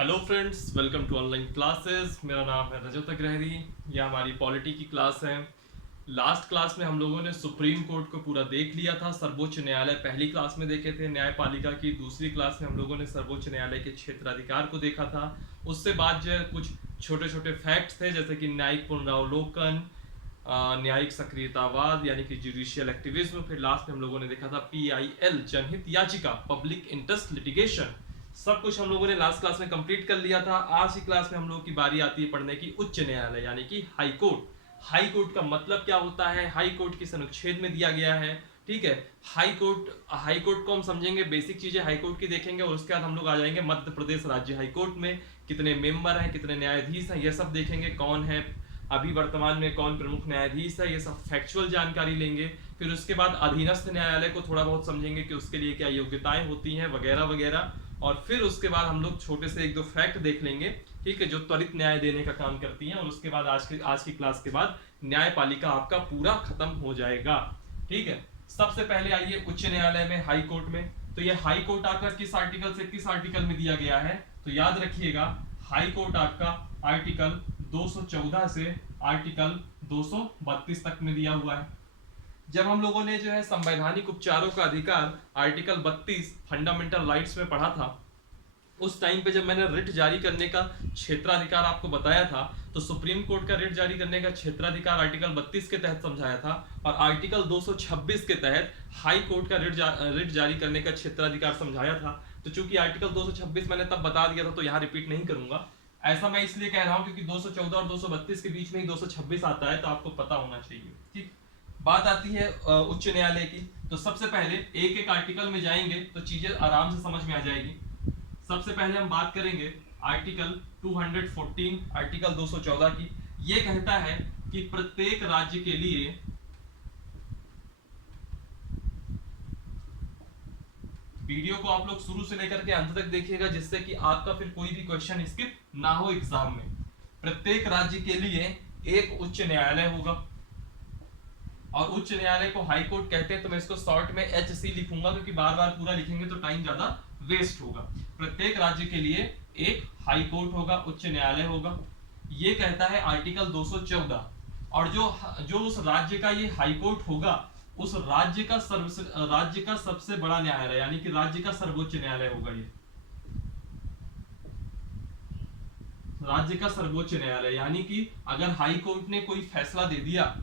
Hello friends, welcome to online classes. मेरा नाम है रजत अग्रहरी। यह हमारी पॉलिटी की क्लास है। लास्ट क्लास में हम लोगों ने सुप्रीम कोर्ट को पूरा देख लिया था। सर्वोच्च न्यायालय पहली क्लास में देखे थे, न्यायपालिका की। दूसरी क्लास में हम लोगों ने सर्वोच्च न्यायालय के क्षेत्राधिकार को देखा था। उससे बाद जो है कुछ छोटे छोटे फैक्ट्स थे, जैसे कि न्यायिक पुनरावलोकन, न्यायिक सक्रियतावाद यानी कि जुडिशियल एक्टिविज्म। फिर लास्ट में हम लोगों ने देखा था PIL, जनहित याचिका, पब्लिक इंटरेस्ट लिटिगेशन। सब कुछ हम लोगों ने लास्ट क्लास में कंप्लीट कर लिया था। आज की क्लास में हम लोगों की बारी आती है पढ़ने की उच्च न्यायालय यानी कि हाई कोर्ट। हाई कोर्ट का मतलब क्या होता है, हाई कोर्ट किस अनुच्छेद में दिया गया है। ठीक है, हाई कोर्ट को हम समझेंगे, बेसिक चीजें हाई कोर्ट की देखेंगे, और उसके बाद हम लोग आ जाएंगे मध्य प्रदेश राज्य हाई कोर्ट में। कितने मेंबर हैं, कितने न्यायाधीश हैं, ये सब देखेंगे। कौन है अभी वर्तमान में, कौन प्रमुख न्यायाधीश है, ये सब फैक्चुअल जानकारी लेंगे। फिर उसके बाद अधीनस्थ न्यायालय को थोड़ा बहुत समझेंगे कि उसके लिए क्या योग्यताएं होती हैं वगैरह वगैरह। और फिर उसके बाद हम लोग छोटे से एक दो फैक्ट देख लेंगे, ठीक है, जो त्वरित न्याय देने का काम करती हैं। और उसके बाद आज की क्लास के बाद न्यायपालिका आपका पूरा खत्म हो जाएगा। ठीक है, सबसे पहले आइए उच्च न्यायालय में, हाई कोर्ट में। तो ये हाई कोर्ट आपका किस आर्टिकल से किस आर्टिकल में दिया गया है, तो याद रखिएगा, हाई कोर्ट आपका आर्टिकल 214 से आर्टिकल 232 तक में दिया हुआ है। जब हम लोगों ने जो है संवैधानिक उपचारों का अधिकार आर्टिकल 32 फंडामेंटल राइट्स में पढ़ा था, उस टाइम पे जब मैंने रिट जारी करने का क्षेत्राधिकार आपको बताया था, तो सुप्रीम कोर्ट का रिट जारी करने का क्षेत्राधिकार आर्टिकल 32 के तहत समझाया था, और आर्टिकल 226 के तहत हाई कोर्ट का रिट जारी करने का क्षेत्राधिकार समझाया था। तो चूंकि आर्टिकल 226 मैंने तब बता दिया था, तो यहाँ रिपीट नहीं करूंगा। ऐसा मैं इसलिए कह रहा हूं क्योंकि 214 और 232 के बीच में ही 226 आता है, तो आपको पता होना चाहिए। ठीक, बात आती है उच्च न्यायालय की। तो सबसे पहले एक एक आर्टिकल में जाएंगे तो चीजें आराम से समझ में आ जाएगी। सबसे पहले हम बात करेंगे आर्टिकल 214, आर्टिकल 214 की। ये कहता है कि प्रत्येक राज्य के लिए वीडियो को आप लोग शुरू से लेकर के अंत तक देखिएगा, जिससे कि आपका फिर कोई भी क्वेश्चन स्किप ना हो एग्जाम में। प्रत्येक राज्य के लिए एक उच्च न्यायालय होगा, और उच्च न्यायालय को हाई कोर्ट कहते हैं। तो मैं इसको शॉर्ट में HC लिखूंगा, क्योंकि बार बार पूरा लिखेंगे तो टाइम ज्यादा वेस्ट होगा। प्रत्येक राज्य के लिए एक हाई कोर्ट होगा, उच्च न्यायालय होगा। ये कहता है आर्टिकल 214। और जो उस राज्य का ये हाई कोर्ट होगा, उस राज्य का सबसे बड़ा न्यायालय यानी कि राज्य का सर्वोच्च न्यायालय होगा। ये राज्य का सर्वोच्च न्यायालय यानी कि अगर हाई कोर्ट ने कोई फैसला दे दिया,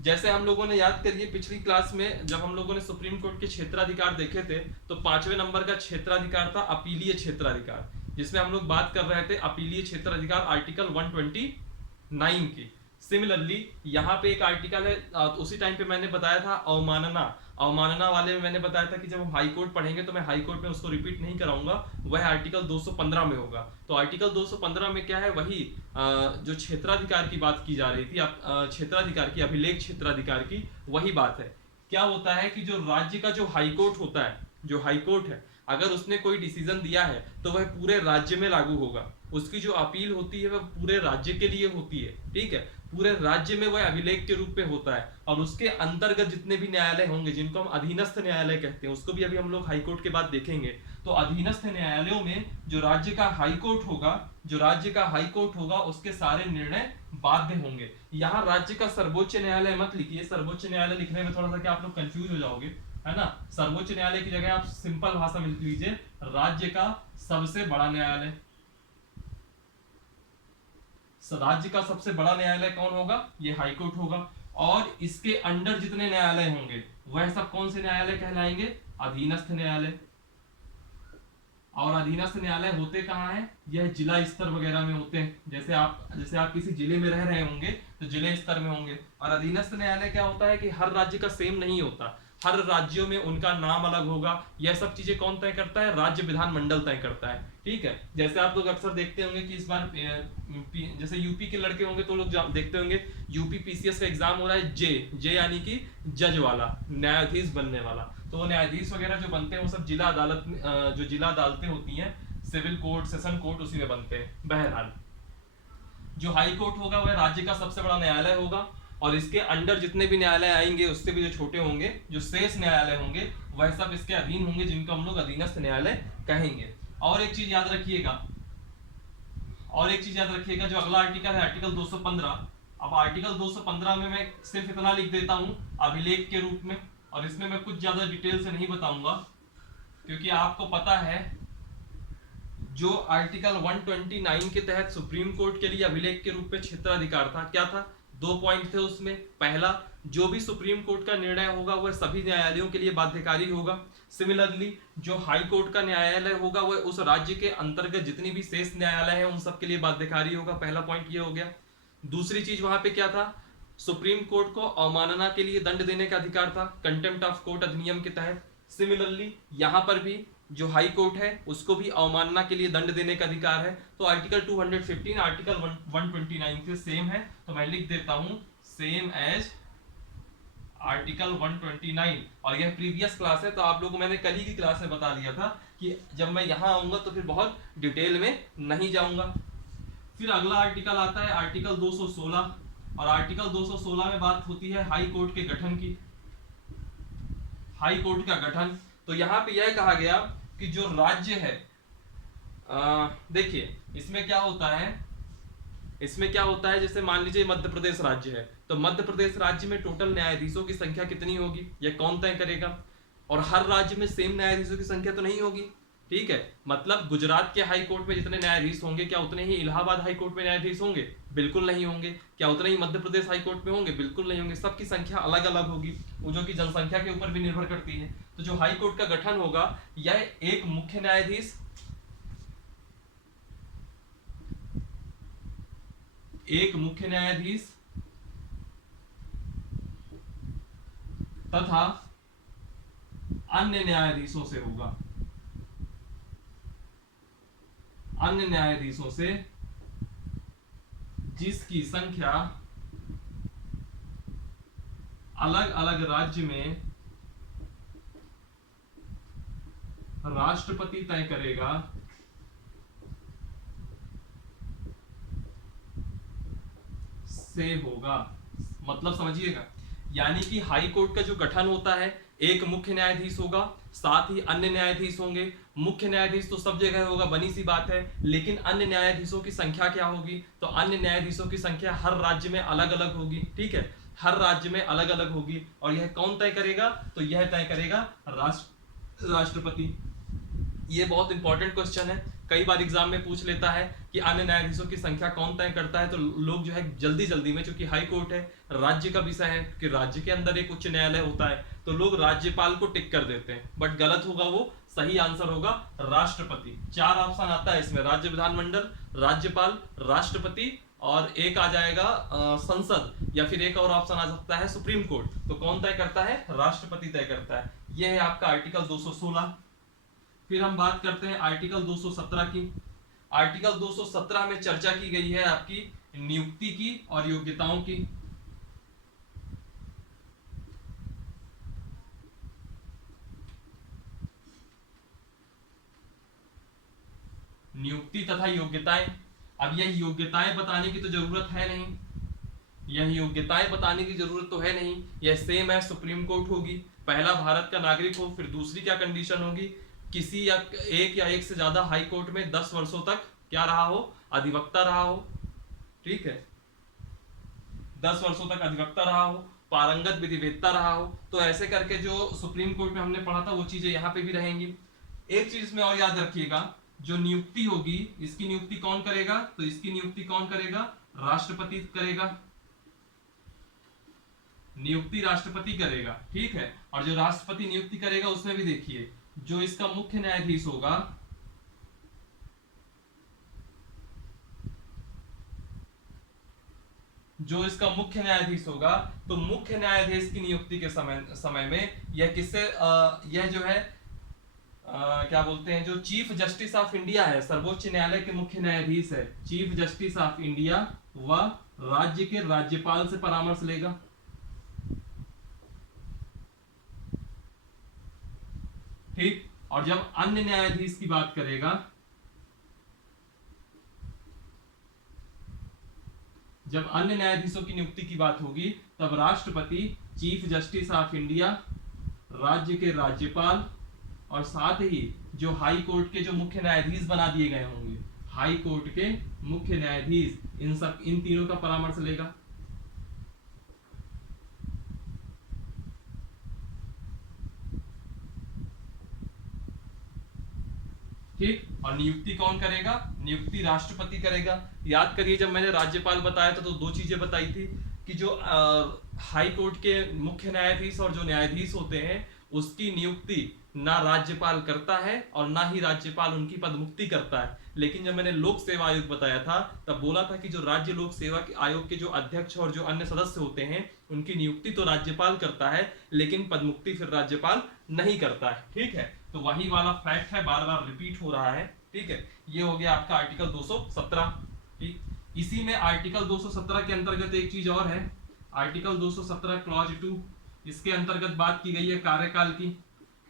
जैसे हम लोगों ने याद करिए पिछली क्लास में जब हम लोगों ने सुप्रीम कोर्ट के क्षेत्राधिकार देखे थे, तो 5वें नंबर का क्षेत्राधिकार था अपीलीय क्षेत्राधिकार, जिसमें हम लोग बात कर रहे थे अपीलीय क्षेत्राधिकार आर्टिकल 129 की। सिमिलरली यहाँ पे एक आर्टिकल है, उसी टाइम पे मैंने बताया था अवमानना। अवमानना वाले में मैंने बताया था कि जब हम हाई कोर्ट पढ़ेंगे तो मैं हाई कोर्ट में उसको रिपीट नहीं कराऊंगा, वह आर्टिकल 215 में होगा। तो आर्टिकल 215 में क्या है, वही जो क्षेत्राधिकार की बात की जा रही थी, क्षेत्राधिकार की, अभिलेख क्षेत्राधिकार की, वही बात है। क्या होता है कि जो राज्य का जो हाई कोर्ट होता है, जो हाई कोर्ट है, अगर उसने कोई डिसीजन दिया है तो वह पूरे राज्य में लागू होगा। उसकी जो अपील होती है वह पूरे राज्य के लिए होती है। ठीक है, पूरे राज्य में वह अभिलेख के रूप में होता है, और उसके अंतर्गत जितने भी न्यायालय होंगे, जिनको हम अधीनस्थ न्यायालय कहते हैं, उसको भी अभी हम लोग हाई कोर्ट के बाद देखेंगे। तो अधीनस्थ न्यायालयों में जो राज्य का हाई कोर्ट होगा, उसके सारे निर्णय बाध्य होंगे। यहाँ राज्य का सर्वोच्च न्यायालय मत लिखिए, सर्वोच्च न्यायालय लिखने में थोड़ा सा क्या आप लोग कंफ्यूज हो जाओगे, है ना। सर्वोच्च न्यायालय की जगह आप सिंपल भाषा में लिख लीजिए राज्य का सबसे बड़ा न्यायालय। राज्य का सबसे बड़ा न्यायालय कौन होगा, ये हाई कोर्ट होगा। और इसके अंडर जितने न्यायालय होंगे वह सब कौन से न्यायालय कहलाएंगे, अधीनस्थ न्यायालय। और अधीनस्थ न्यायालय होते कहाँ हैं, यह जिला स्तर वगैरह में होते हैं। जैसे आप किसी जिले में रह रहे होंगे तो जिले स्तर में होंगे। और अधीनस्थ न्यायालय क्या होता है कि हर राज्य का सेम नहीं होता, हर राज्यों में उनका नाम अलग होगा। यह सब चीजें कौन तय करता है, राज्य विधानमंडल तय करता है। ठीक है, जैसे आप लोग अक्सर देखते होंगे कि इस बार जैसे यूपी के लड़के होंगे तो लोग देखते होंगे यूपी PCS का एग्जाम हो रहा है, जे यानी कि जज वाला, न्यायाधीश बनने वाला। तो वो न्यायाधीश वगैरह जो बनते हैं वो सब जिला अदालत, जो जिला अदालतें होती हैं, सिविल कोर्ट, सेशन कोर्ट, उसी में बनते हैं। बहरहाल जो हाई कोर्ट होगा वह राज्य का सबसे बड़ा न्यायालय होगा, और इसके अंडर जितने भी न्यायालय आएंगे उससे भी जो छोटे होंगे, जो शेष न्यायालय होंगे, वह सब इसके अधीन होंगे, जिनको हम लोग अधीनस्थ न्यायालय कहेंगे। और एक चीज याद रखिएगा, और एक चीज याद रखिएगा, जो अगला आर्टिकल है आर्टिकल 215। अब आर्टिकल 215 में मैं सिर्फ इतना लिख देता हूं अभिलेख के रूप में, और इसमें मैं कुछ ज्यादा डिटेल से नहीं बताऊंगा, क्योंकि आपको पता है जो आर्टिकल 129 के तहत सुप्रीम कोर्ट के लिए अभिलेख के रूप में क्षेत्राधिकार था, क्या था, 2 पॉइंट थे उसमें। पहला, जो भी सुप्रीम कोर्ट का निर्णय होगा वह सभी न्यायालयों के लिए बाध्यकारी होगा। सिमिलरली जो हाई कोर्ट का न्यायालय होगा वह उस राज्य के अंतर्गत जितनी भी शेष न्यायालय है उन सब के लिए बाध्यकारी होगा। पहला पॉइंट ये हो गया। दूसरी चीज वहां पे क्या था, सुप्रीम कोर्ट को अवमानना के लिए दंड देने का अधिकार था, कंटेम्प्ट ऑफ कोर्ट अधिनियम के तहत। सिमिलरली यहां पर भी जो हाई कोर्ट है उसको भी अवमानना के लिए दंड देने का अधिकार है। तो आर्टिकल 215 आर्टिकल 129 से सेम है, तो मैं लिख देता हूं सेम एज आर्टिकल 129। और यह प्रीवियस क्लास है, तो आप लोगों को मैंने कल ही की क्लास में बता दिया था कि जब मैं यहां आऊंगा तो फिर बहुत डिटेल में नहीं जाऊंगा। फिर अगला आर्टिकल आता है आर्टिकल 216, और आर्टिकल 216 में बात होती है हाई कोर्ट के गठन की। हाई कोर्ट का गठन, तो यहां पे यह कहा गया कि जो राज्य है, देखिए इसमें क्या होता है, इसमें क्या होता है, जैसे मान लीजिए मध्य प्रदेश राज्य है, तो मध्य प्रदेश राज्य में टोटल न्यायाधीशों की संख्या कितनी होगी यह कौन तय करेगा। और हर राज्य में सेम न्यायाधीशों की संख्या तो नहीं होगी, ठीक है। मतलब गुजरात के हाई कोर्ट में जितने न्यायाधीश होंगे, क्या उतने ही इलाहाबाद हाई कोर्ट में न्यायाधीश होंगे? बिल्कुल नहीं होंगे। क्या उतने ही मध्य प्रदेश हाई कोर्ट में होंगे? बिल्कुल नहीं होंगे। सबकी संख्या अलग अलग होगी, वो जो कि जनसंख्या के ऊपर भी निर्भर करती है। तो जो हाई कोर्ट का गठन होगा, यह एक मुख्य न्यायाधीश, तथा अन्य न्यायाधीशों से होगा, अन्य न्यायाधीशों से जिसकी संख्या अलग अलग राज्य में राष्ट्रपति तय करेगा, से होगा। मतलब समझिएगा, यानी कि हाई कोर्ट का जो गठन होता है, एक मुख्य न्यायाधीश होगा, साथ ही अन्य न्यायाधीश होंगे। मुख्य न्यायाधीश तो सब जगह होगा, बनी सी बात है, लेकिन अन्य न्यायाधीशों की संख्या क्या होगी, तो अन्य न्यायाधीशों की संख्या हर राज्य में अलग अलग होगी, ठीक है, हर राज्य में अलग अलग होगी। और यह कौन तय करेगा, तो यह तय करेगा राष्ट्रपति। ये बहुत इंपॉर्टेंट क्वेश्चन है, कई बार एग्जाम में पूछ लेता है कि अन्य न्यायाधीशों की संख्या कौन तय करता है। तो लोग जो है जल्दी जल्दी में, चूंकि हाई कोर्ट है, राज्य का विषय है कि राज्य के अंदर एक उच्च न्यायालय होता है, तो लोग राज्यपाल को टिक कर देते हैं, बट गलत होगा वो। सही आंसर होगा राष्ट्रपति। 4 ऑप्शन आता है इसमें, राज्य विधानमंडल, राज्यपाल, राष्ट्रपति, और एक आ जाएगा संसद, या फिर एक और ऑप्शन आ सकता है सुप्रीम कोर्ट। तो कौन तय करता है, राष्ट्रपति तय करता है। यह है आपका आर्टिकल 216। फिर हम बात करते हैं आर्टिकल 217 की। आर्टिकल 217 में चर्चा की गई है आपकी नियुक्ति की और योग्यताओं की। नियुक्ति तथा योग्यताएं। अब यह योग्यताएं बताने की तो जरूरत है नहीं, यह योग्यताएं बताने की जरूरत तो है नहीं, यह सेम है सुप्रीम कोर्ट होगी। पहला भारत का नागरिक हो, फिर दूसरी क्या कंडीशन होगी, किसी या एक से ज्यादा हाई कोर्ट में 10 वर्षों तक क्या रहा हो, अधिवक्ता रहा हो, ठीक है, 10 वर्षों तक अधिवक्ता रहा हो, पारंगत विधिवेत्ता रहा हो। तो ऐसे करके जो सुप्रीम कोर्ट में हमने पढ़ा था वो चीजें यहाँ पे भी रहेंगी। एक चीज में और याद रखिएगा, जो नियुक्ति होगी, इसकी नियुक्ति कौन करेगा, तो इसकी नियुक्ति कौन करेगा, राष्ट्रपति करेगा। नियुक्ति राष्ट्रपति करेगा, ठीक है। और जो राष्ट्रपति नियुक्ति करेगा उसमें भी देखिए, जो इसका मुख्य न्यायाधीश होगा, जो इसका मुख्य न्यायाधीश होगा, तो मुख्य न्यायाधीश की नियुक्ति के समय में यह किससे, यह जो है क्या बोलते हैं, जो चीफ जस्टिस ऑफ इंडिया है, सर्वोच्च न्यायालय के मुख्य न्यायाधीश है, चीफ जस्टिस ऑफ इंडिया, वह राज्य के राज्यपाल से परामर्श लेगा। ठीक। और जब अन्य न्यायाधीश की बात करेगा, जब अन्य न्यायाधीशों की नियुक्ति की बात होगी, तब राष्ट्रपति, चीफ जस्टिस ऑफ इंडिया, राज्य के राज्यपाल, और साथ ही जो हाई कोर्ट के जो मुख्य न्यायाधीश बना दिए गए होंगे, हाई कोर्ट के मुख्य न्यायाधीश, इन तीनों का परामर्श लेगा। ठीक, और नियुक्ति कौन करेगा? नियुक्ति राष्ट्रपति करेगा। याद करिए जब मैंने राज्यपाल बताया था तो दो चीजें बताई थी कि जो हाई कोर्ट के मुख्य न्यायाधीश और जो न्यायाधीश होते हैं उसकी नियुक्ति ना राज्यपाल करता है और ना ही राज्यपाल उनकी पदमुक्ति करता है। लेकिन जब मैंने लोक सेवा आयोग बताया था तब बोला था कि जो राज्य लोक सेवा आयोग के जो अध्यक्ष और जो अन्य सदस्य होते हैं उनकी नियुक्ति तो राज्यपाल करता है लेकिन पदमुक्ति फिर राज्यपाल नहीं करता है। ठीक है, तो वही वाला फैक्ट है, बार बार रिपीट हो रहा है। ठीक है, ये हो गया आपका आर्टिकल 217। ठीक, इसी में आर्टिकल 217 के अंतर्गत एक चीज और है, आर्टिकल 217 क्लॉज 2, इसके अंतर्गत बात की गई है कार्यकाल की।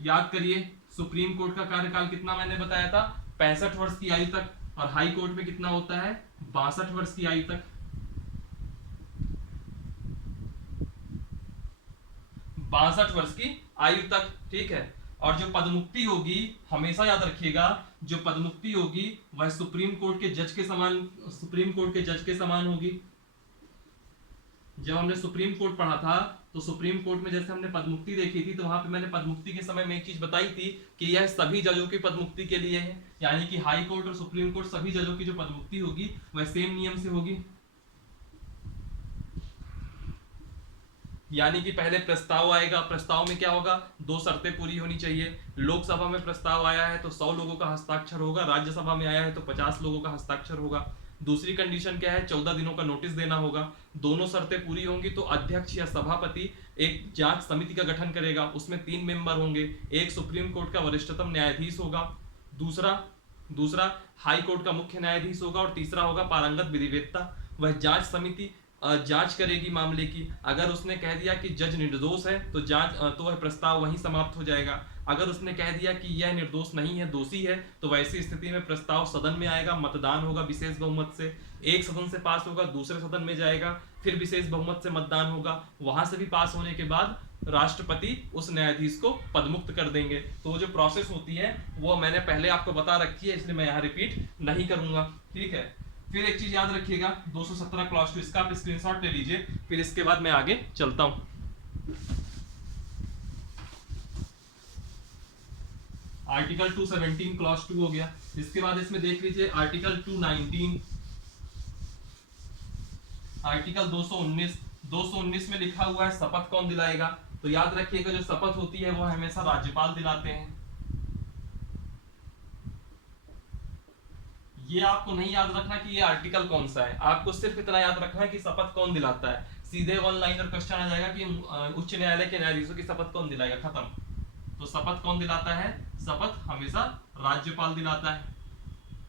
याद करिए सुप्रीम कोर्ट का कार्यकाल कितना मैंने बताया था, 65 वर्ष की आयु तक, और हाई कोर्ट में कितना होता है, 62 वर्ष की आयु तक। 62 वर्ष की आयु तक। ठीक है, और जो पदमुक्ति होगी हमेशा याद रखिएगा, जो पदमुक्ति होगी वह सुप्रीम कोर्ट के जज के समान होगी। जब हमने सुप्रीम कोर्ट पढ़ा था तो सुप्रीम कोर्ट में जैसे हमने पदमुक्ति देखी थी तो वहां पे मैंने पदमुक्ति के समय में एक चीज बताई थी कि यह सभी जजों की पदमुक्ति के लिए है, यानी कि हाई कोर्ट और सुप्रीम कोर्ट सभी जजों की जो पदमुक्ति होगी वह सेम नियम से होगी। यानी कि पहले प्रस्ताव आएगा, प्रस्ताव में क्या होगा, 2 शर्तें पूरी होनी चाहिए। लोकसभा में प्रस्ताव आया है तो 100 लोगों का हस्ताक्षर होगा, राज्यसभा में आया है तो 50 लोगों का हस्ताक्षर होगा। दूसरी कंडीशन क्या है, 14 दिनों का नोटिस देना होगा। दोनों शर्तें पूरी होंगी तो अध्यक्ष या सभापति एक जांच समिति का गठन करेगा, उसमें 3 मेंबर होंगे, एक सुप्रीम कोर्ट का वरिष्ठतम न्यायाधीश होगा, दूसरा हाई कोर्ट का मुख्य न्यायाधीश होगा और तीसरा होगा पारंगत विधिवेत्ता। वह जांच समिति जांच करेगी मामले की। अगर उसने कह दिया कि जज निर्दोष है तो वह प्रस्ताव वहीं समाप्त हो जाएगा। अगर उसने कह दिया कि यह निर्दोष नहीं है, दोषी है, तो वैसी स्थिति में प्रस्ताव सदन में आएगा, मतदान होगा विशेष बहुमत से, एक सदन से पास होगा, दूसरे सदन में जाएगा, फिर विशेष बहुमत से मतदान होगा, वहां से भी पास होने के बाद राष्ट्रपति उस न्यायाधीश को पदमुक्त कर देंगे। तो वो जो प्रोसेस होती है वो मैंने पहले आपको बता रखी है, इसलिए मैं यहाँ रिपीट नहीं करूंगा। ठीक है, फिर एक चीज याद रखिएगा 217 क्लॉज 2, इसका आप स्क्रीनशॉट ले लीजिए, फिर इसके बाद मैं आगे चलता हूं। आर्टिकल 217 क्लॉज 2 हो गया। इसके बाद इसमें देख लीजिए आर्टिकल 219, आर्टिकल 219 में लिखा हुआ है शपथ कौन दिलाएगा। तो याद रखिएगा जो शपथ होती है वो हमेशा राज्यपाल दिलाते हैं। ये आपको नहीं याद रखना कि ये आर्टिकल कौन सा है, आपको सिर्फ इतना याद रखना है कि शपथ कौन दिलाता है। सीधे वन लाइनर क्वेश्चन आ जाएगा कि उच्च न्यायालय के न्यायाधीशों की शपथ कौन दिलाएगा, खत्म। तो शपथ कौन दिलाता है, शपथ हमेशा राज्यपाल दिलाता है।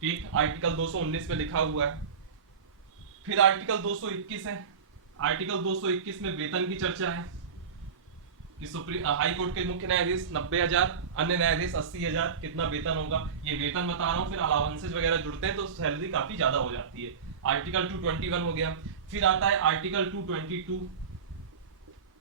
ठीक, आर्टिकल 219 में लिखा हुआ है। फिर आर्टिकल 221 है, आर्टिकल 221 में वेतन की चर्चा है कि सुप्रीम हाई कोर्ट के मुख्य न्यायाधीश 90,000, अन्य न्यायाधीश 80,000, कितना वेतन होगा। ये वेतन बता रहा हूँ, फिर अलाउंसेस वगैरह जुड़ते हैं तो सैलरी काफी ज्यादा हो जाती है। आर्टिकल 221 हो गया। फिर आता है आर्टिकल 222।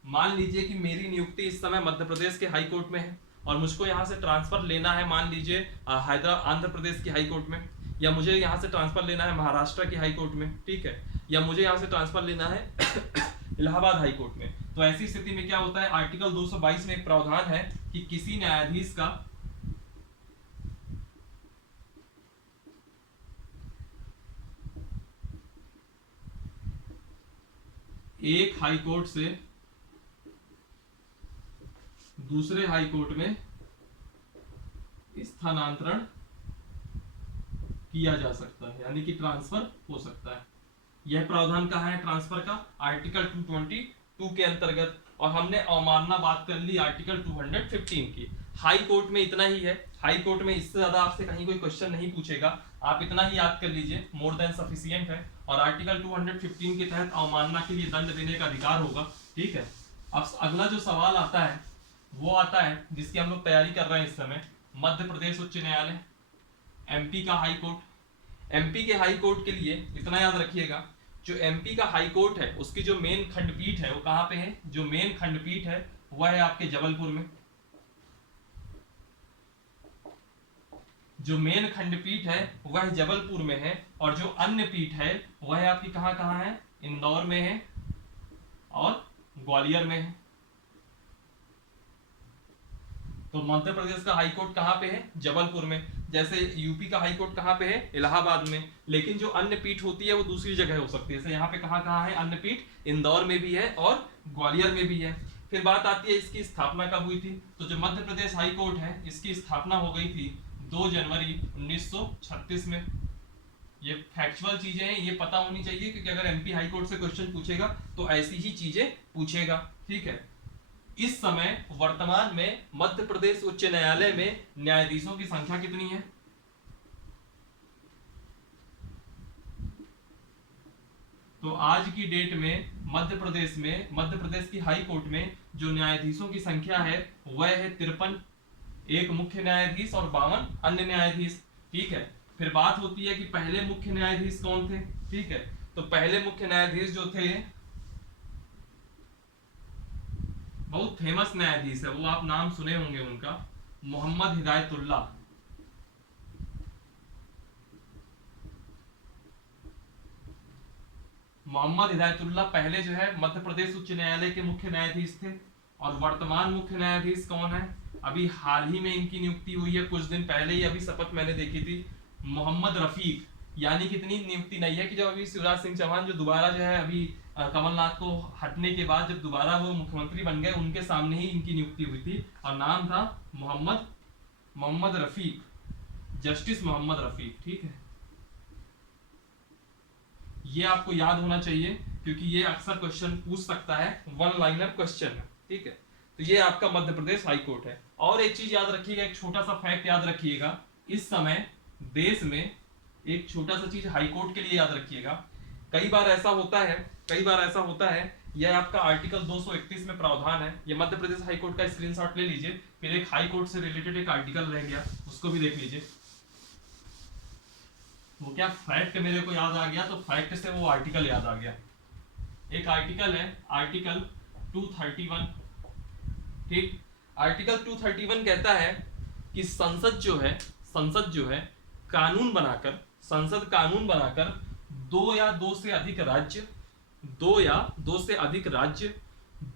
मान लीजिए कि मेरी नियुक्ति इस समय मध्य प्रदेश के हाई कोर्ट में है और मुझको यहाँ से ट्रांसफर लेना है, मान लीजिए आंध्र प्रदेश की हाई कोर्ट में, या मुझे यहाँ से ट्रांसफर लेना है महाराष्ट्र की हाई कोर्ट में। ठीक है, या मुझे यहाँ से ट्रांसफर लेना है इलाहाबाद हाई कोर्ट में। तो ऐसी स्थिति में क्या होता है, आर्टिकल 222 में एक प्रावधान है कि किसी न्यायाधीश का एक हाई कोर्ट से दूसरे हाई कोर्ट में स्थानांतरण किया जा सकता है, यानी कि ट्रांसफर हो सकता है। यह प्रावधान कहाँ है ट्रांसफर का, आर्टिकल 222 के अंतर्गत। और हमने अवमानना बात कर ली आर्टिकल 215 की। हाई कोर्ट में इतना ही है, हाई कोर्ट में इससे ज्यादा आपसे कहीं कोई क्वेश्चन नहीं पूछेगा, आप इतना ही याद कर लीजिए, मोर देन सफिशिएंट है। और आर्टिकल 215 के तहत अवमानना के लिए दंड देने का अधिकार होगा। ठीक है, अब अगला जो सवाल आता है वो आता है जिसकी हम लोग तैयारी कर रहे हैं इस समय, मध्य प्रदेश उच्च न्यायालय, एमपी का हाई कोर्ट। एमपी के हाई कोर्ट के लिए इतना याद रखिएगा, जो एमपी का हाई कोर्ट है उसकी जो मेन खंडपीठ है वो कहाँ पे है, जो मेन खंडपीठ है वह है आपके जबलपुर में। जो मेन खंडपीठ है वह जबलपुर में है, और जो अन्य पीठ है वह आपकी कहाँ कहाँ है, इंदौर में है और ग्वालियर में है। तो मध्य प्रदेश का हाई कोर्ट कहाँ पे है, जबलपुर में। जैसे यूपी का हाई कोर्ट कहाँ पे है, इलाहाबाद में। लेकिन जो अन्य पीठ होती है वो दूसरी जगह हो सकती है। जैसे यहाँ पे कहाँ कहाँ है अन्य पीठ, इंदौर में भी है और ग्वालियर में भी है। फिर बात आती है इसकी स्थापना कब हुई थी। तो जो मध्य प्रदेश हाई कोर्ट है इसकी स्थापना हो गई थी 2 जनवरी 1936 में। ये फैक्चुअल चीजें हैं, ये पता होनी चाहिए, क्योंकि अगर एमपी हाई कोर्ट से क्वेश्चन पूछेगा तो ऐसी ही चीजें पूछेगा। ठीक है। इस समय वर्तमान में मध्य प्रदेश उच्च न्यायालय में न्यायाधीशों की संख्या कितनी है। तो आज की डेट में मध्य प्रदेश की हाई कोर्ट में जो न्यायाधीशों की संख्या है वह है 53, एक मुख्य न्यायाधीश और 52 अन्य न्यायाधीश। ठीक है। फिर बात होती है कि पहले मुख्य न्यायाधीश कौन थे। ठीक है। तो पहले मुख्य न्यायाधीश जो थे, बहुत फेमस न्यायाधीश है वो, आप नाम सुने होंगे उनका, मोहम्मद हिदायतुल्ला। मोहम्मद हिदायतुल्ला पहले जो है मध्य प्रदेश उच्च न्यायालय के मुख्य न्यायाधीश थे। और वर्तमान मुख्य न्यायाधीश कौन है, अभी हाल ही में इनकी नियुक्ति हुई है, कुछ दिन पहले ही अभी शपथ मैंने देखी थी, मोहम्मद रफीक। यानी कितनी नियुक्ति नहीं है कि जब अभी शिवराज सिंह चौहान जो दोबारा जो है अभी कमलनाथ को हटने के बाद जब दोबारा वो मुख्यमंत्री बन गए उनके सामने ही इनकी नियुक्ति हुई थी, और नाम था मोहम्मद रफीक, जस्टिस मोहम्मद रफीक। ठीक है। ये आपको याद होना चाहिए क्योंकि ये अक्सर क्वेश्चन पूछ सकता है, वन लाइनर क्वेश्चन है। ठीक है। तो ये आपका मध्य प्रदेश हाई कोर्ट है। और एक चीज याद रखिएगा, एक छोटा सा फैक्ट याद रखिएगा, इस समय देश में एक छोटा सा चीज हाई कोर्ट के लिए याद रखिएगा। कई बार ऐसा होता है, यह आपका आर्टिकल 231 में प्रावधान है। ये मध्य प्रदेश हाई कोर्ट का स्क्रीनशॉट ले लीजिए। फिर एक हाई कोर्ट से रिलेटेड एक आर्टिकल रह गया, उसको भी देख लीजिए। वो क्या फैक्ट मेरे को याद आ गया, तो फैक्ट से वो आर्टिकल याद आ गया। एक आर्टिकल है, आर्टिकल 231। ठीक। आर्टिकल 231 कहता है कि संसद जो है कानून बनाकर दो या दो से अधिक राज्य,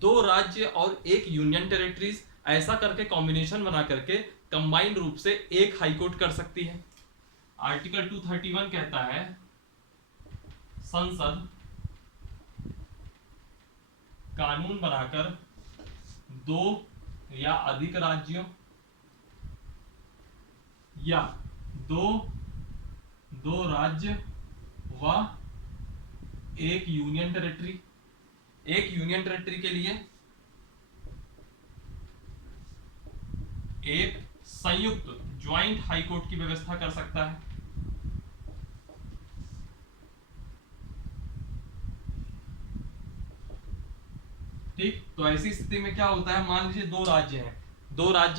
दो राज्य और एक यूनियन टेरिटरीज, ऐसा करके कॉम्बिनेशन बना करके कंबाइंड रूप से एक हाई कोर्ट कर सकती है। आर्टिकल 231 कहता है संसद कानून बनाकर दो या अधिक राज्यों या दो राज्य व एक यूनियन टेरिटरी के लिए एक संयुक्त ज्वाइंट हाई कोर्ट की व्यवस्था कर सकता है। ठीक। तो ऐसी स्थिति में क्या होता है, मान लीजिए दो राज्य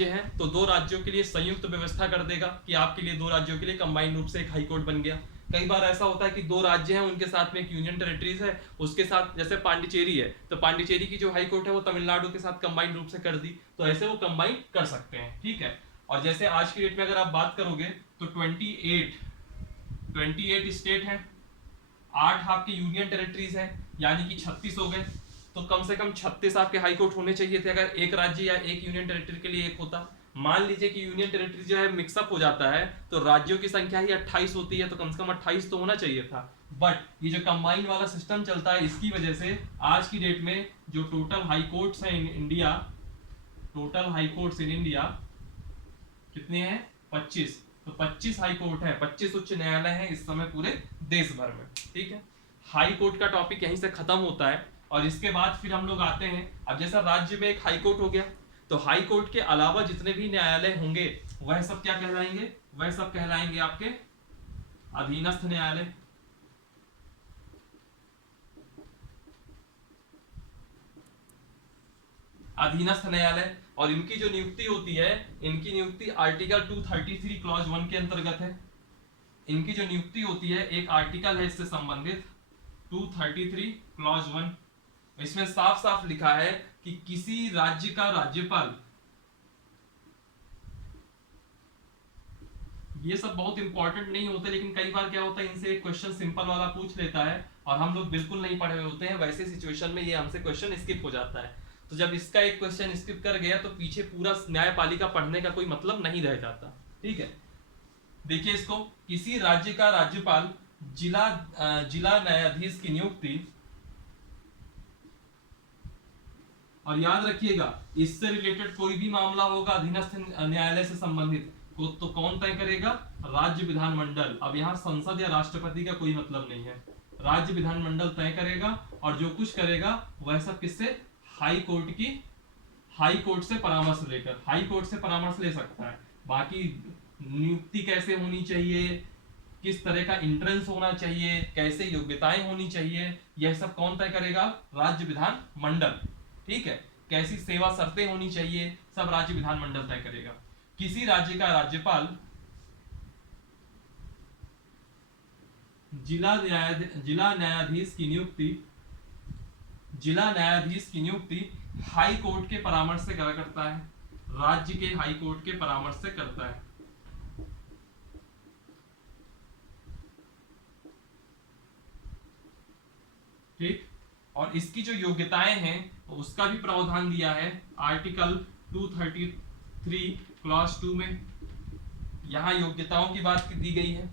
हैं तो दो राज्यों के लिए संयुक्त व्यवस्था कर देगा कि आपके लिए दो राज्यों के लिए कंबाइंड रूप से एक हाई कोर्ट बन गया। कई बार ऐसा होता है कि दो राज्य हैं उनके साथ में एक यूनियन टेरिटरीज है, उसके साथ जैसे पांडिचेरी है तो पांडिचेरी की जो हाई कोर्ट है वो तमिलनाडु के साथ कंबाइंड रूप से कर दी, तो ऐसे वो कंबाइन कर सकते हैं। ठीक है। और जैसे आज की डेट में अगर आप बात करोगे तो 28 स्टेट हैं, 8 आपके यूनियन टेरिटरीज हैं, यानी कि 36 हो गए। तो कम से कम 36 आपके हाई कोर्ट होने चाहिए थे अगर एक राज्य या एक यूनियन टेरिटरी के लिए एक होता। मान लीजिए कि यूनियन टेरिटरी जो है मिक्सअप हो जाता है तो राज्यों की संख्या ही 28 होती है, तो कम से कम 28 तो होना चाहिए था। बट ये जो कंबाइन वाला सिस्टम चलता है इसकी वजह से आज की डेट में जो टोटल हाई कोर्ट्स हैं इन इंडिया कितने हैं, 25। तो 25 हाई कोर्ट है, 25 उच्च न्यायालय हैं इस समय पूरे देश भर में। ठीक है। हाई कोर्ट का टॉपिक यहीं से खत्म होता है और इसके बाद फिर हम लोग आते हैं, अब जैसा राज्य में एक हाई कोर्ट हो गया तो हाई कोर्ट के अलावा जितने भी न्यायालय होंगे वह सब क्या कहलाएंगे, वह सब कहलाएंगे आपके अधीनस्थ न्यायालय। और इनकी जो नियुक्ति होती है, इनकी नियुक्ति आर्टिकल 233 क्लॉज 1 के अंतर्गत है। इनकी जो नियुक्ति होती है, एक आर्टिकल है इससे संबंधित 233 क्लॉज 1, इसमें साफ साफ लिखा है कि किसी राज्य का राज्यपाल ये सब बहुत इंपॉर्टेंट नहीं होते, लेकिन कई बार क्या होता है इनसे एक क्वेश्चन सिंपल वाला पूछ लेता है और हम लोग बिल्कुल नहीं पढ़े हुए होते हैं, वैसे सिचुएशन में ये हमसे क्वेश्चन स्किप हो जाता है। तो जब इसका एक क्वेश्चन स्किप कर गया तो पीछे पूरा न्यायपालिका पढ़ने का कोई मतलब नहीं रह जाता। ठीक है, देखिए इसको, किसी राज्य का राज्यपाल जिला न्यायाधीश की नियुक्ति, और याद रखिएगा इससे रिलेटेड कोई भी मामला होगा अधीनस्थ न्यायालय से संबंधित तो कौन तय करेगा? राज्य विधानमंडल। अब यहाँ संसद या राष्ट्रपति का कोई मतलब नहीं है, राज्य विधानमंडल तय करेगा, और जो कुछ करेगा वह सब किससे? हाई कोर्ट से परामर्श लेकर, हाई कोर्ट से परामर्श ले सकता है। बाकी नियुक्ति कैसे होनी चाहिए, किस तरह का इंट्रेंस होना चाहिए, कैसे योग्यताएं होनी चाहिए, यह सब कौन तय करेगा? राज्य विधानमंडल। ठीक है, कैसी सेवा शर्तें होनी चाहिए, सब राज्य विधानमंडल तय करेगा। किसी राज्य का राज्यपाल जिला न्यायाधीश की नियुक्ति हाई कोर्ट के परामर्श से करता है, राज्य के हाई कोर्ट के परामर्श से करता है। ठीक, और इसकी जो योग्यताएं हैं उसका भी प्रावधान दिया है आर्टिकल 233 क्लॉज 2 में। यहां योग्यताओं की बात दी गई है।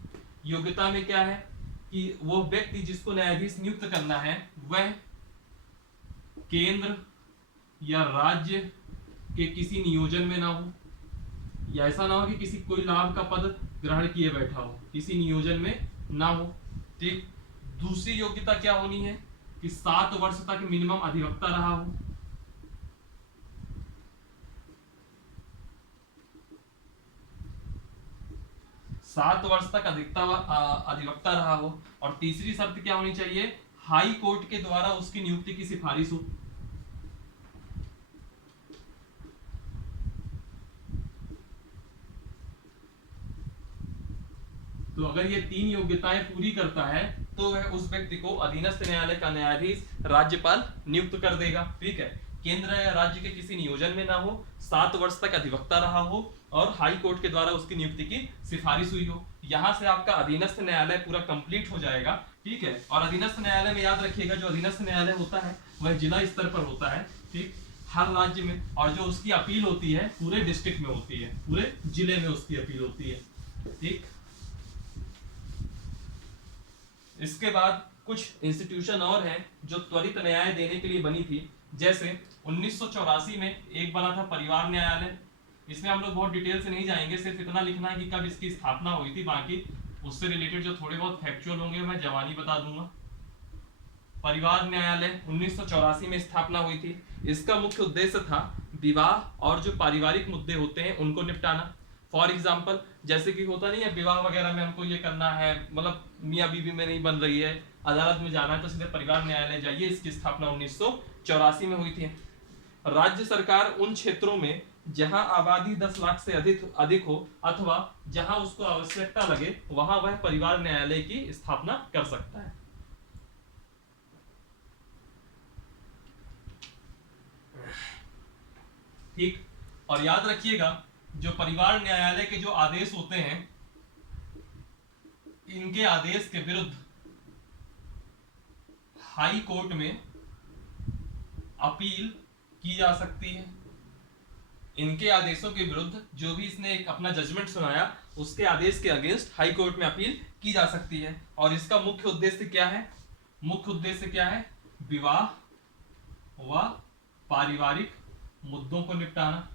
योग्यता में क्या है कि वो व्यक्ति जिसको न्यायाधीश नियुक्त करना है वह केंद्र या राज्य के किसी नियोजन में ना हो, या ऐसा ना हो कि किसी कोई लाभ का पद ग्रहण किए बैठा हो, किसी नियोजन में ना हो। ठीक, दूसरी योग्यता क्या होनी है कि 7 वर्ष तक मिनिमम अधिवक्ता रहा हो। सात वर्ष तक अधिवक्ता रहा हो। और तीसरी शर्त क्या होनी चाहिए? हाई कोर्ट के द्वारा उसकी नियुक्ति की सिफारिश हो। तो अगर ये 3 योग्यताएं पूरी करता है तो वह उस व्यक्ति को अधीनस्थ न्यायालय का न्यायाधीश राज्यपाल नियुक्त कर देगा। ठीक है, केंद्र या राज्य के किसी नियोजन में ना हो, 7 वर्ष तक अधिवक्ता रहा हो और हाई कोर्ट के द्वारा उसकी नियुक्ति की सिफारिश हुई हो। यहां से आपका अधीनस्थ न्यायालय पूरा कंप्लीट हो जाएगा। ठीक है, और अधीनस्थ न्यायालय में याद रखिएगा जो अधीनस्थ न्यायालय होता है वह जिला स्तर पर होता है। ठीक, हर राज्य में, और जो उसकी अपील होती है पूरे डिस्ट्रिक्ट में होती है, पूरे जिले में उसकी अपील होती है। ठीक, इसके बाद कुछ इंस्टीट्यूशन और हैं जो त्वरित न्याय देने के लिए बनी थी। जैसे 1984 में एक बना था परिवार न्यायालय। इसमें हम लोग बहुत डिटेल से नहीं जाएंगे, सिर्फ इतना लिखना है कि कब इसकी स्थापना हुई थी, बाकी उससे रिलेटेड जो थोड़े बहुत फैक्चुअल होंगे मैं जवानी बता दूंगा। परिवार न्यायालय 1984 में स्थापना हुई थी। इसका मुख्य उद्देश्य था विवाह और जो पारिवारिक मुद्दे होते हैं उनको निपटाना। फॉर एग्जाम्पल, जैसे कि होता नहीं है विवाह वगैरह में हमको ये करना है, मतलब मियाँ बीवी में नहीं बन रही है, अदालत में जाना है तो सीधे परिवार न्यायालय जाइए। इसकी स्थापना 1984 में हुई थी। राज्य सरकार उन क्षेत्रों में जहां आबादी 10 लाख से अधिक हो अथवा जहां उसको आवश्यकता लगे वहां वह परिवार न्यायालय की स्थापना कर सकता है। ठीक, और याद रखिएगा जो परिवार न्यायालय के जो आदेश होते हैं इनके आदेश के विरुद्ध हाई कोर्ट में अपील की जा सकती है। इनके आदेशों के विरुद्ध जो भी इसने एक अपना जजमेंट सुनाया उसके आदेश के अगेंस्ट हाई कोर्ट में अपील की जा सकती है। और इसका मुख्य उद्देश्य क्या है? मुख्य उद्देश्य क्या है? विवाह व पारिवारिक मुद्दों को निपटाना।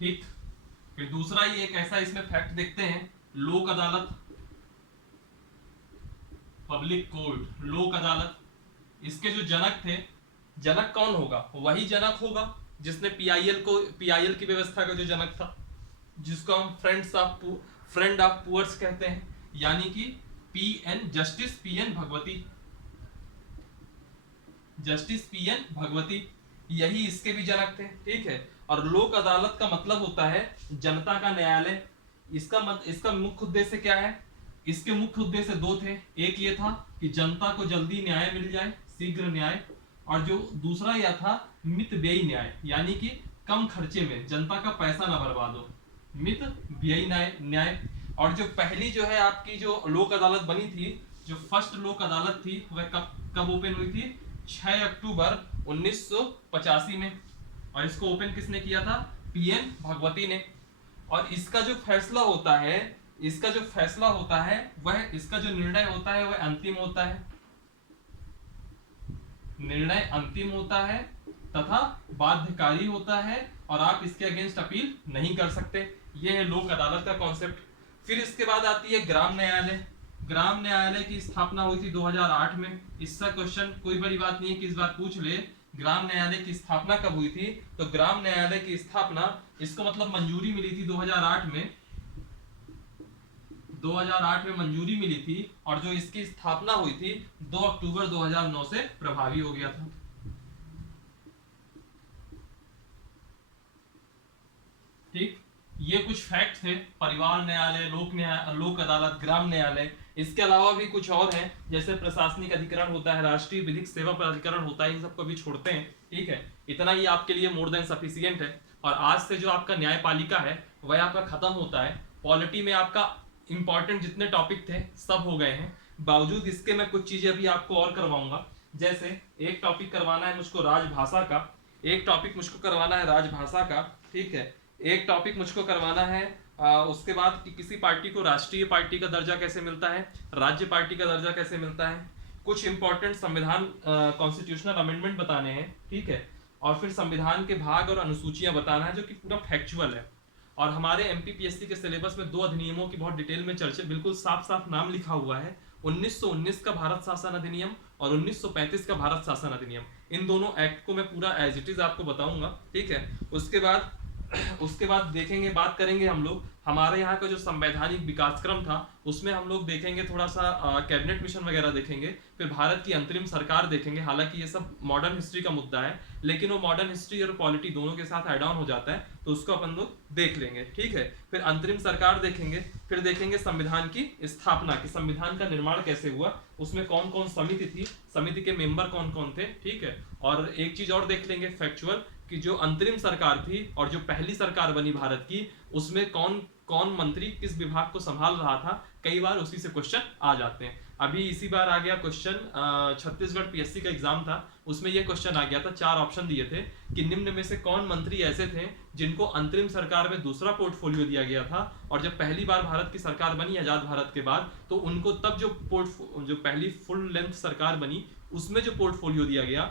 ठीक, फिर दूसरा ही एक ऐसा इसमें फैक्ट देखते हैं, लोक अदालत, पब्लिक कोर्ट, लोक अदालत। इसके जो जनक थे, जनक कौन होगा? वही जनक होगा जिसने पीआईएल की व्यवस्था का जो जनक था, जिसको हम फ्रेंड ऑफ पुअर्स कहते हैं, यानी कि जस्टिस पीएन भगवती, यही इसके भी जनक थे। ठीक है, और लोक अदालत का मतलब होता है जनता का न्यायालय। इसका मुख्य उद्देश्य क्या है? इसके मुख्य उद्देश्य 2 थे। एक ये था कि जनता को जल्दी न्याय मिल जाए, शीघ्र न्याय, और जो दूसरा यह था मित व्ययी न्याय, यानी कि कम खर्चे में जनता का पैसा ना बर्बाद हो, मित व्ययी न्याय। और जो पहली जो है आपकी जो लोक अदालत बनी थी, जो फर्स्ट लोक अदालत थी, वह कब कब ओपन हुई थी? 6 अक्टूबर 1985 में। और इसको ओपन किसने किया था? पीएन भगवती ने। और इसका जो फैसला होता है, वह इसका जो निर्णय होता है वह अंतिम होता है, निर्णय अंतिम होता है तथा बाध्यकारी होता है, और आप इसके अगेंस्ट अपील नहीं कर सकते। यह है लोक अदालत का कॉन्सेप्ट। फिर इसके बाद आती है ग्राम न्यायालय। ग्राम न्यायालय की स्थापना हुई थी 2008 में। इसका क्वेश्चन कोई बड़ी बात नहीं है कि इस बार पूछ ले, ग्राम न्यायालय की स्थापना कब हुई थी? तो ग्राम न्यायालय की स्थापना, इसको मतलब मंजूरी मिली थी 2008 में, 2008 में मंजूरी मिली थी, और जो इसकी स्थापना हुई थी 2 अक्टूबर 2009 से प्रभावी हो गया था। ठीक, ये कुछ फैक्ट थे परिवार न्यायालय, लोक अदालत, ग्राम न्यायालय। इसके अलावा भी कुछ और हैं, जैसे प्रशासनिक अधिकरण होता है, राष्ट्रीय विधिक सेवा प्राधिकरण होता है, इन सबको भी छोड़ते हैं। ठीक है, इतना ही आपके लिए मोर देन सफिशिएंट है। और आज से जो आपका न्यायपालिका है वह आपका खत्म होता है। पॉलिटी में आपका इंपॉर्टेंट जितने टॉपिक थे सब हो गए हैं। बावजूद इसके मैं कुछ चीजें अभी आपको और करवाऊंगा। जैसे एक टॉपिक करवाना है मुझको राजभाषा का, एक टॉपिक मुझको करवाना है राजभाषा का, ठीक है, एक टॉपिक मुझको करवाना है उसके बाद कि किसी पार्टी को राष्ट्रीय पार्टी का दर्जा कैसे मिलता है, राज्य पार्टी का दर्जा कैसे मिलता है, कुछ इंपॉर्टेंट संविधान कॉन्स्टिट्यूशनल अमेंडमेंट बताने हैं, ठीक है, और फिर संविधान के भाग और अनुसूचियां बताना है जो कि पूरा फैक्चुअल है। और हमारे एमपीपीएससी के सिलेबस में 2 अधिनियमों की बहुत डिटेल में चर्चा, बिल्कुल साफ साफ नाम लिखा हुआ है, 1919 का भारत शासन अधिनियम और 1935 का भारत शासन अधिनियम। इन दोनों एक्ट को मैं पूरा एज इट इज आपको बताऊंगा, ठीक है। उसके बाद देखेंगे, बात करेंगे हम लोग हमारे यहाँ का जो संवैधानिक विकासक्रम था, उसमें हम लोग देखेंगे थोड़ा सा कैबिनेट मिशन वगैरह देखेंगे, फिर भारत की अंतरिम सरकार देखेंगे। हालांकि ये सब मॉडर्न हिस्ट्री का मुद्दा है, लेकिन वो मॉडर्न हिस्ट्री और पॉलिटी दोनों के साथ ऐड ऑन हो जाता है, तो उसको अपन लोग देख लेंगे, ठीक है। फिर अंतरिम सरकार देखेंगे, फिर देखेंगे संविधान की स्थापना, कि संविधान का निर्माण कैसे हुआ, उसमें कौन कौन समिति थी, समिति के मेंबर कौन कौन थे, ठीक है। और एक चीज और देख लेंगे फैक्चुअल, कि जो अंतरिम सरकार थी और जो पहली सरकार बनी भारत की, उसमें कौन कौन मंत्री किस विभाग को संभाल रहा था। कई बार उसी से क्वेश्चन आ जाते हैं। अभी इसी बार आ गया क्वेश्चन, छत्तीसगढ़ पीएससी का एग्जाम था, उसमें यह क्वेश्चन आ गया था, 4 ऑप्शन दिए थे कि निम्न में से कौन मंत्री ऐसे थे जिनको अंतरिम सरकार में दूसरा पोर्टफोलियो दिया गया था, और जब पहली बार भारत की सरकार बनी आजाद भारत के बाद, तो उनको तब जो पहली फुल लेंथ सरकार बनी उसमें जो पोर्टफोलियो दिया गया,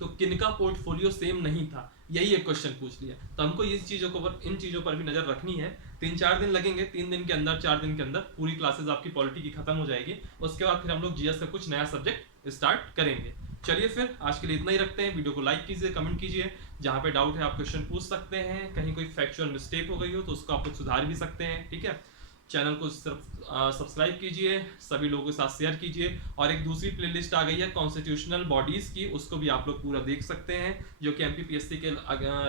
तो किनका पोर्टफोलियो सेम नहीं था, यही एक क्वेश्चन पूछ लिया। तो हमको इन चीजों पर भी नजर रखनी है। 3-4 दिन लगेंगे, 3 दिन के अंदर, 4 दिन के अंदर पूरी क्लासेस आपकी पॉलिटी की खत्म हो जाएगी। उसके बाद फिर हम लोग जीएस से कुछ नया सब्जेक्ट स्टार्ट करेंगे। चलिए फिर आज के लिए इतना ही रखते हैं। वीडियो को लाइक कीजिए, कमेंट कीजिए, जहां पे डाउट है आप क्वेश्चन पूछ सकते हैं, कहीं कोई फैक्चुअल मिस्टेक हो गई हो तो उसको आप लोग सुधार भी सकते हैं, ठीक है। चैनल को सब्सक्राइब कीजिए, सभी लोगों के साथ शेयर कीजिए। और एक दूसरी प्लेलिस्ट आ गई है कॉन्स्टिट्यूशनल बॉडीज की, उसको भी आप लोग पूरा देख सकते हैं, जो कि एमपीपीएससी के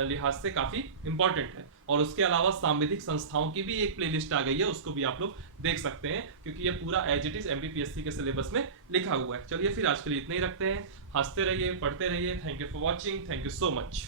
लिहाज से काफी इंपॉर्टेंट है। और उसके अलावा सांविधिक संस्थाओं की भी एक प्लेलिस्ट आ गई है, उसको भी आप लोग देख सकते हैं, क्योंकि ये पूरा एज इट इज एमपीपीएससी के सिलेबस में लिखा हुआ है। चलिए फिर आज के लिए इतना ही रखते हैं। हंसते रहिए, पढ़ते रहिए। Thank you for watching, thank you so much.